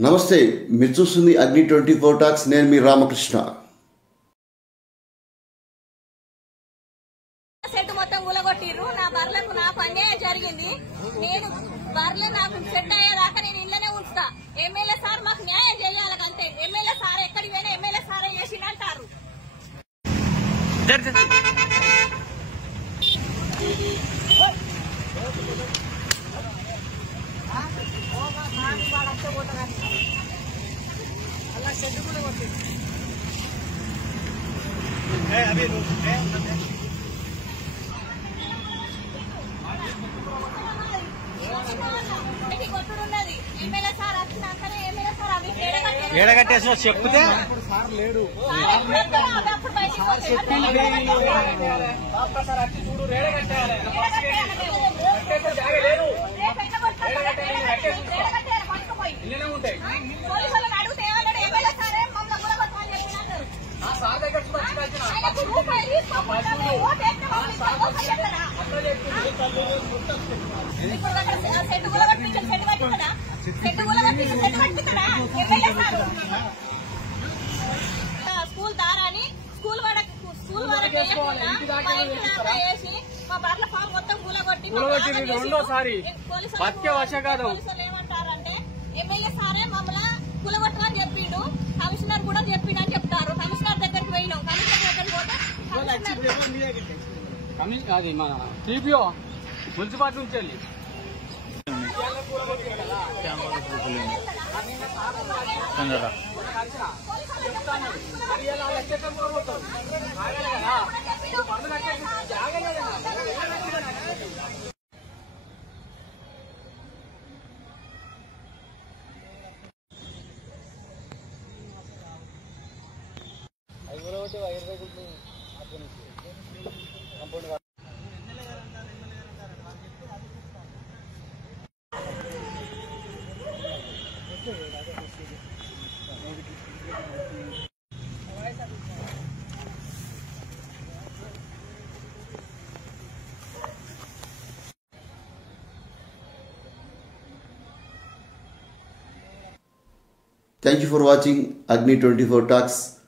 నమస్తే, మీరు చూస్తుంది అగ్ని 24 టాక్స్. నేను మీ రామకృష్ణ. సెట్ మొత్తం గులగొట్టిర్రు. నా బర్లకు నాకు అన్యాయం జరిగింది. నేను బర్లే నాకు సెట్ అయ్యేదాకా నేను ఇళ్ళనే ఉంచుతా. ఎమ్మెల్యే సార్ మాకు న్యాయం చేయాలి అంతే. ఎమ్మెల్యే సార్ ఎక్కడికి పోయినా ఎమ్మెల్యే సారే చేసిండు అంటారు. కొట్టుడున్నది. ఎమ్మెల్యే సార్ వచ్చినాకనే ఎమ్మెల్యే సార్ అవి ఏడగట్టేసో చెప్తే అప్పుడు బయటికి పోతే పోలీసులను అడిగితే ఏమన్నాడు? ఎమ్మెల్యే సారే మమ్మల్ని గులగొట్టమని చెప్పినారు. ఆయనకు రూపాయి తీసుకోకుండా ఓటు వేస్తే మమ్మల్ని గులగొట్టలేదా? ఇప్పుడు అక్కడ సెట్ గులగొట్టించాడు, సెట్ పట్టించడా? సెట్ గులగొట్టించి సెట్ పట్టించడా ఎమ్మెల్యే సారు? స్కూల్ దారాని స్కూల్ వరకు వేయకుండా మా ఇంటి దాకా వేసి మా బర్ల ఫామ్ మొత్తం గులగొట్టి రెండోసారి పోలీసులు ఏమంటారంటే ఎమ్మెల్యే సారే మమ్మల్ని గులగొట్టమని చెప్పిండు, కమిషనర్ కూడా చెప్పిండు అని చెప్తారు. కమిషనర్ దగ్గరికి పోయినాం. కమిషనర్ దగ్గరికి పోతే అది మన టీపీఓ మున్సిపాలిటీ నుంచి వెళ్ళి Thank you for watching Agni 24 Talks.